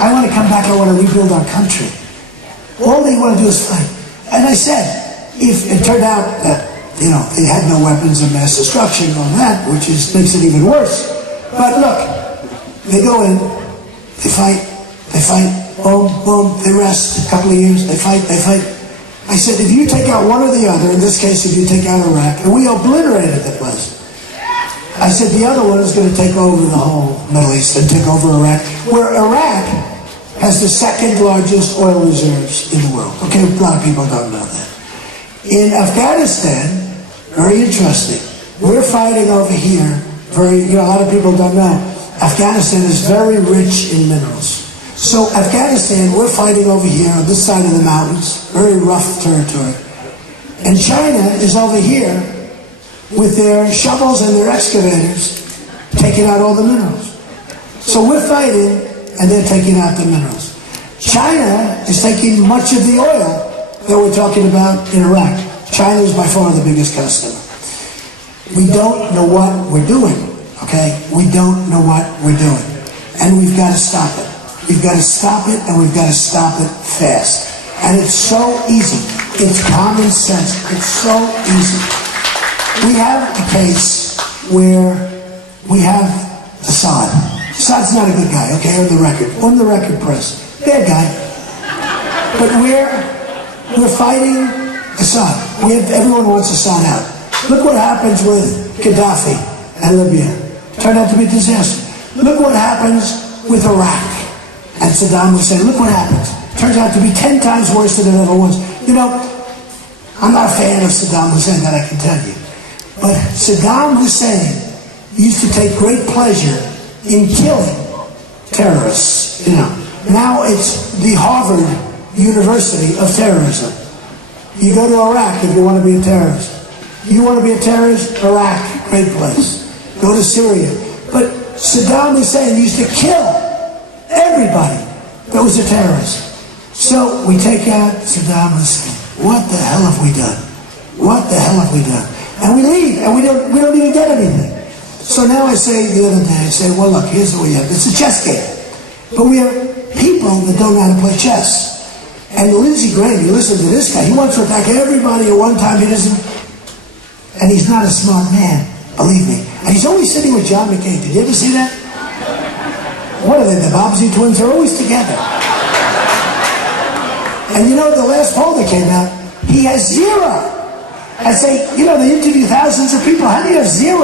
I want to come back, I want to rebuild our country. All they want to do is fight. And I said, if it turned out that, you know, they had no weapons of mass destruction on that, which makes it even worse. But look, they go in, they fight, boom, boom, they rest a couple of years, they fight. I said, if you take out one or the other, in this case, if you take out Iraq, and we obliterated the place, I said, the other one is going to take over the whole Middle East and take over Iraq, where Iraq has the second largest oil reserves in the world. Okay, a lot of people don't know that. In Afghanistan, very interesting, we're fighting over here, a lot of people don't know, Afghanistan is very rich in minerals. So Afghanistan, we're fighting over here on this side of the mountains, very rough territory. And China is over here with their shovels and their excavators taking out all the minerals. So we're fighting and they're taking out the minerals. China is taking much of the oil that we're talking about in Iraq. China is by far the biggest customer. We don't know what we're doing, okay? We don't know what we're doing. And we've got to stop it. We've got to stop it, and we've got to stop it fast. And it's so easy. It's common sense. It's so easy. We have a case where we have Assad. Assad's not a good guy, okay, on the record press. Bad guy. But we're fighting Assad. Everyone wants Assad out. Look what happens with Gaddafi and Libya. Turned out to be a disaster. Look what happens with Iraq and Saddam Hussein. Look what happens. Turns out to be 10 times worse than it ever was. You know, I'm not a fan of Saddam Hussein, that I can tell you. But Saddam Hussein used to take great pleasure in killing terrorists. You know, now it's the Harvard University of terrorism. You go to Iraq if you want to be a terrorist. You want to be a terrorist? Iraq, great place. Go to Syria. But Saddam Hussein used to kill everybody that was a terrorist. So we take out Saddam Hussein. What the hell have we done? What the hell have we done? And we leave, and we don't even get anything. So now I say the other day, I say, well, look, here's what we have. It's a chess game. But we have people that don't know how to play chess. And Lindsey Graham, you listen to this guy, he wants to attack everybody at one time. He doesn't, and he's not a smart man, believe me. And he's always sitting with John McCain. Did you ever see that? What are they, the Bobbsey twins? They're always together. And you know, the last poll that came out, he has 0. I say, you know, they interview thousands of people. How do you have 0?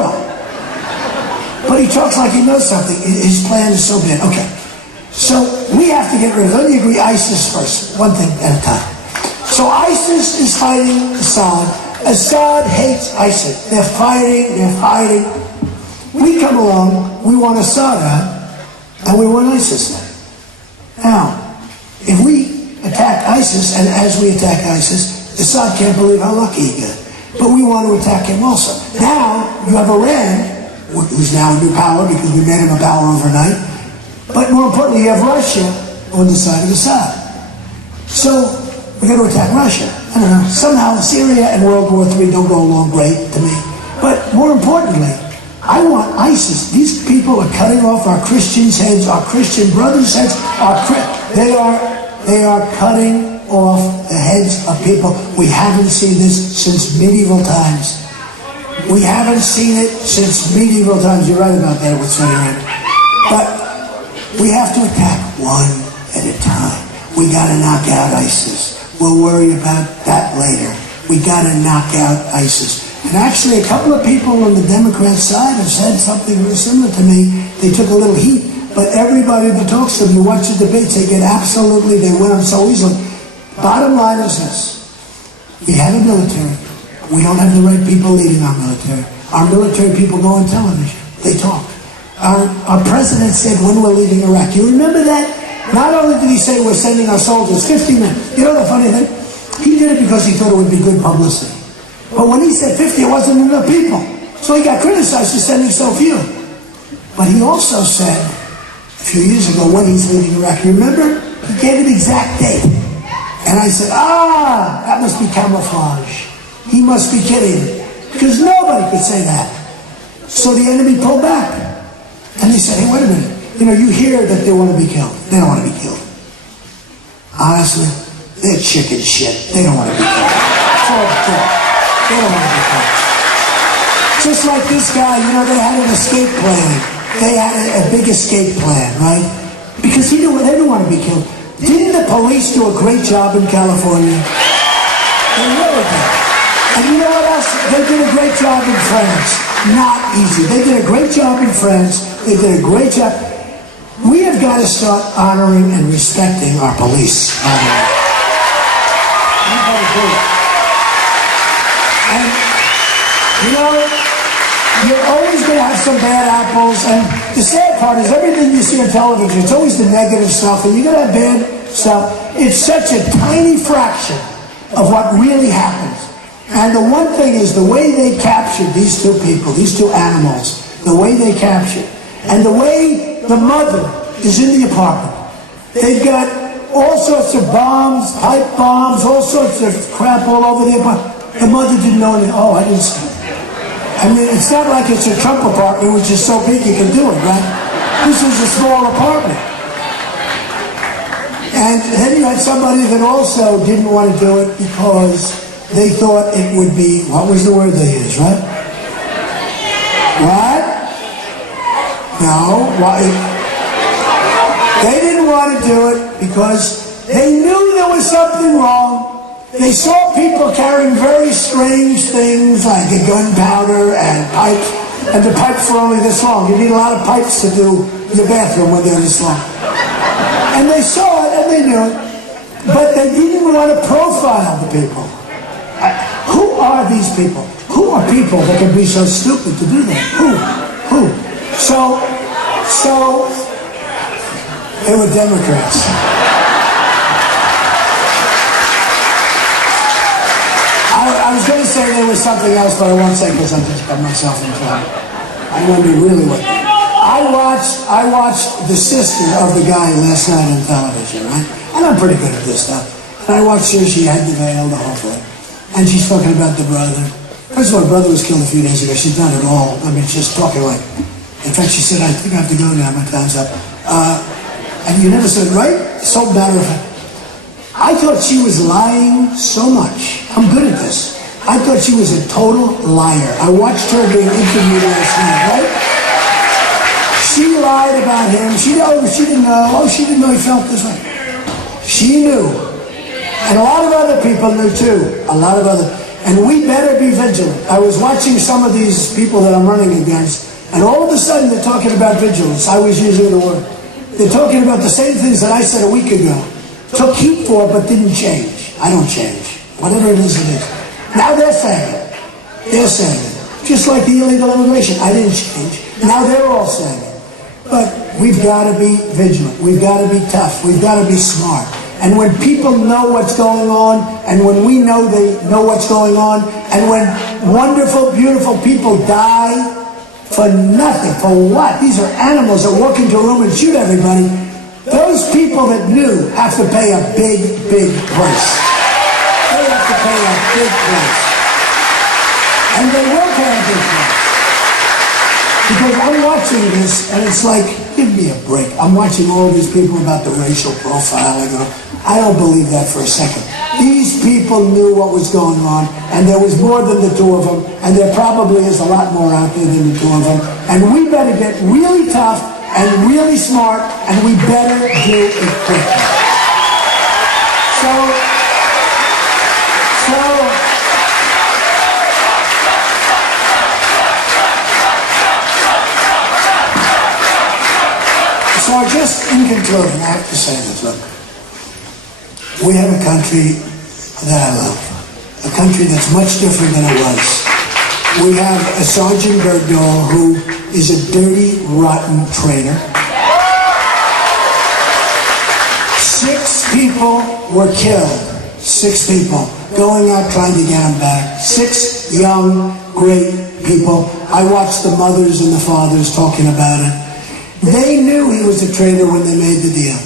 But he talks like he knows something. His plan is so bad. Okay. So we have to get rid of, let me agree, ISIS first. One thing at a time. So ISIS is fighting Assad. Assad hates ISIS. They're fighting. We come along, we want Assad out, and we want ISIS out. Now, if we attack ISIS, and as we attack ISIS, Assad can't believe how lucky he got. But we want to attack him also. Now, you have Iran, who's now a new power because we made him a power overnight. But more importantly, you have Russia on the side of Assad. So, we're going to attack Russia. I don't know, somehow Syria and World War III don't go along great to me. But more importantly, I want ISIS. These people are cutting off our Christians' heads, our Christian brothers' heads. They are cutting off the heads of people. We haven't seen this since medieval times. We haven't seen it since medieval times. You're right about that, what's running around. But we have to attack one at a time. We got to knock out ISIS. We'll worry about that later. We got to knock out ISIS. And actually, a couple of people on the Democrat side have said something very similar to me. They took a little heat, but everybody that talks to them, you watch the debates, they win them so easily. Bottom line is this. We have a military. We don't have the right people leading our military. Our military people go on television. They talk. Our president said when we're leaving Iraq. You remember that? Not only did he say we're sending our soldiers, 50 men. You know the funny thing? He did it because he thought it would be good publicity. But when he said 50, it wasn't enough people. So he got criticized for sending so few. But he also said, a few years ago when he's leaving Iraq, you remember? He gave an exact date. And I said, that must be camouflage. He must be kidding. Because nobody could say that. So the enemy pulled back. And they said, hey, wait a minute. You know, you hear that they want to be killed. They don't want to be killed. Honestly, they're chicken shit. They don't want to be killed. It's all true. They don't want to be killed. Just like this guy, you know, they had an escape plan. They had a big escape plan, right? Because they didn't want to be killed. Didn't the police do a great job in California? They really did. And you know what else? They did a great job in France. Not easy. They did a great job in France. They did a great job. We have got to start honoring and respecting our police. We've got to do it. And, you know, you're always going to have some bad apples. And the sad part is everything you see on television, it's always the negative stuff. And you're going to have bad stuff. It's such a tiny fraction of what really happens. And the one thing is the way they captured these two people, these two animals, the way they captured, and the way the mother is in the apartment. They've got all sorts of bombs, pipe bombs, all sorts of crap all over the apartment. The mother didn't know anything. Oh, I didn't see it. I mean, it's not like it's a Trump apartment, which is so big you can do it, right? This is a small apartment. And then you had somebody that also didn't want to do it because they thought it would be, what was the word they used, right? What? No. Why? They didn't want to do it because they knew there was something wrong. They saw people carrying very strange things like a gunpowder and pipes, and the pipes were only this long. You need a lot of pipes to do your bathroom when they're this long. And they saw it and they knew it, but they didn't want to profile the people. Who are these people? Who are people that can be so stupid to do that? Who? So they were Democrats. I was going to say there was something else, but I won't say because I just got myself in trouble. I wonder really what. I watched the sister of the guy last night on television, right? And I'm pretty good at this stuff. And I watched her. She had the veil, the whole thing, and she's talking about the brother. First of all, her brother was killed a few days ago. She's done it all. I mean, she's talking like. In fact, she said, "I think I have to go now. My time's up." And you never said, right? So matter of fact. I thought she was lying so much. I'm good at this. I thought she was a total liar. I watched her being interviewed last night, right? She lied about him. She didn't know. Oh, she didn't know he felt this way. She knew. And a lot of other people knew too. And we better be vigilant. I was watching some of these people that I'm running against, and all of a sudden they're talking about vigilance. I was using the word. They're talking about the same things that I said a week ago. Took heat for but didn't change. I don't change. Whatever it is, it is. Now they're saying it. They're saying it. Just like the illegal immigration. I didn't change. Now they're all saying it. But we've got to be vigilant. We've got to be tough. We've got to be smart. And when people know what's going on, and when we know they know what's going on, and when wonderful, beautiful people die for nothing, for what? These are animals that walk into a room and shoot everybody. Those people that knew have to pay a big, big price. They have to pay a big price. And they will pay a big price. Because I'm watching this, and it's like, give me a break. I'm watching all these people about the racial profiling. I don't believe that for a second. These people knew what was going on, and there was more than the two of them, and there probably is a lot more out there than the two of them. And we better get really tough and really smart, and we better do it quickly. So just in conclusion, I have to say this, look, we have a country that I love, a country that's much different than it was. We have a Sergeant Bergdahl who is a dirty, rotten traitor. 6 people were killed. 6 people going out trying to get him back. 6 young, great people. I watched the mothers and the fathers talking about it. They knew he was a traitor when they made the deal.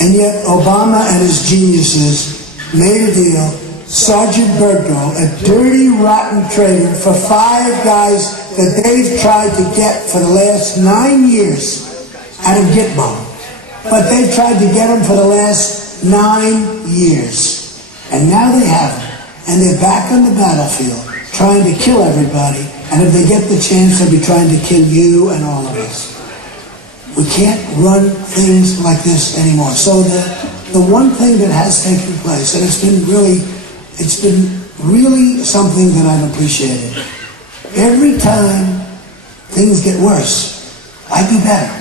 And yet Obama and his geniuses made a deal. Sergeant Bergdahl, a dirty, rotten traitor, for 5 guys that they've tried to get for the last 9 years out of Gitmo. But they've tried to get him for the last 9 years. And now they have him. And they're back on the battlefield trying to kill everybody. And if they get the chance, they'll be trying to kill you and all of us. We can't run things like this anymore. So the one thing that has taken place, and it's been really something that I've appreciated. Every time things get worse, I do better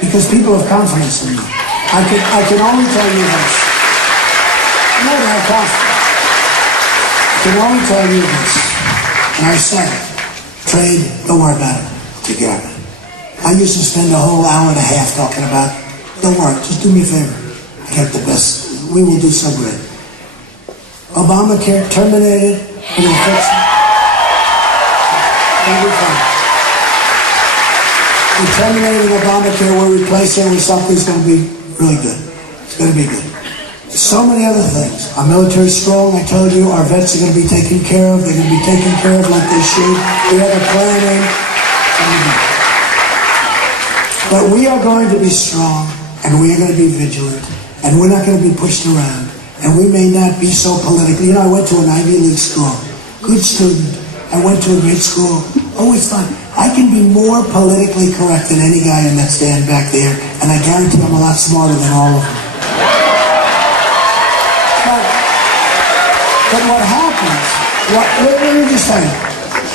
because people have confidence in me. I can only tell you this. No, I have confidence. I can only tell you this, and I said it. Trade, don't worry about it. Take care of it. I used to spend a whole hour and a half talking about, don't worry, just do me a favor. I got the best. We will do so great. Obamacare terminated. We're going to fix it. It'll be fine. We're terminating Obamacare. We're replacing it with something that's going to be really good. It's going to be good. So many other things. Our military is strong. I told you, our vets are going to be taken care of. They're going to be taken care of like they should. We have a plan in. But we are going to be strong, and we are going to be vigilant, and we're not going to be pushed around, and we may not be so political. You know, I went to an Ivy League school. Good student. I went to a great school. Always fun. I can be more politically correct than any guy in that stand back there, and I guarantee I'm a lot smarter than all of them. But what happens, let me just tell you,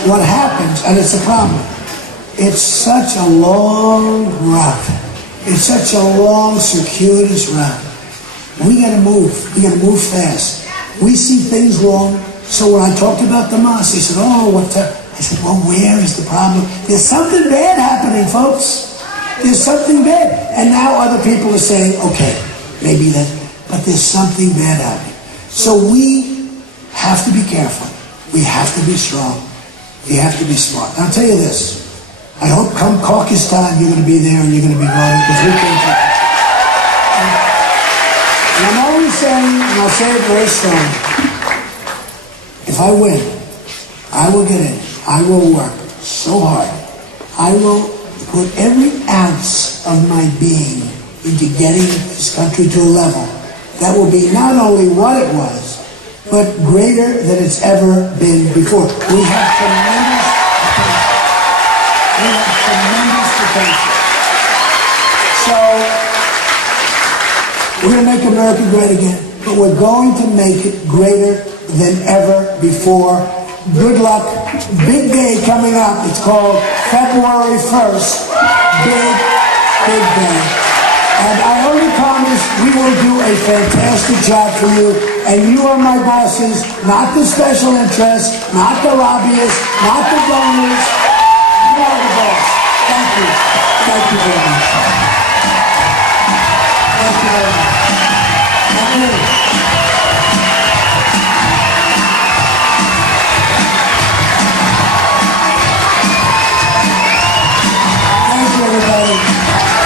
what happens, and it's a problem, it's such a long route. It's such a long, circuitous route. We gotta move. We gotta move fast. We see things wrong. So when I talked about the mosque, they said, oh, what the? I said, well, where is the problem? There's something bad happening, folks. There's something bad. And now other people are saying, okay, maybe that, but there's something bad happening. So we have to be careful. We have to be strong. We have to be smart. I'll tell you this. I hope come caucus time you're going to be there and you're going to be voting, because we can't do it. And I'm always saying, and I'll say it very strongly, if I win, I will get in. I will work so hard. I will put every ounce of my being into getting this country to a level that will be not only what it was, but greater than it's ever been before. We have tremendous potential. We have tremendous potential. So, we're going to make America great again, but we're going to make it greater than ever before. Good luck. Big day coming up. It's called February 1st. Big day. And I only promise we will do a fantastic job for you. And you are my bosses, not the special interests, not the lobbyists, not the donors. You are the boss. Thank you. Thank you very much. Thank you very much. Thank you. Thank you, everybody.